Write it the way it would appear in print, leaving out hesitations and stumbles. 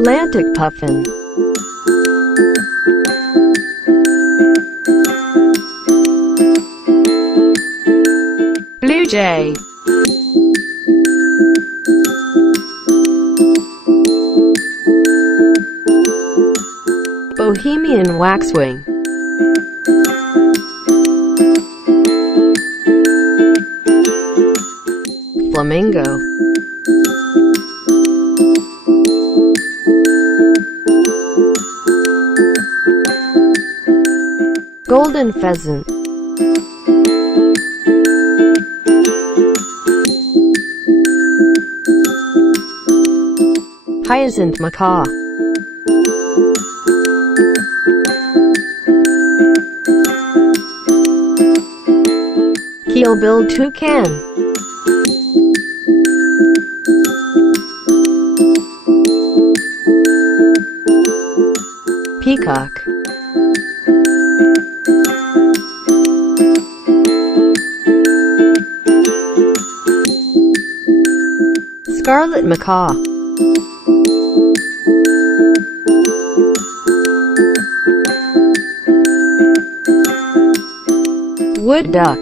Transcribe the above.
Atlantic puffin, blue jay, Bohemian waxwing, flamingo, golden pheasant, hyacinth macaw, keel-billed toucan, peacock, scarlet macaw, wood duck,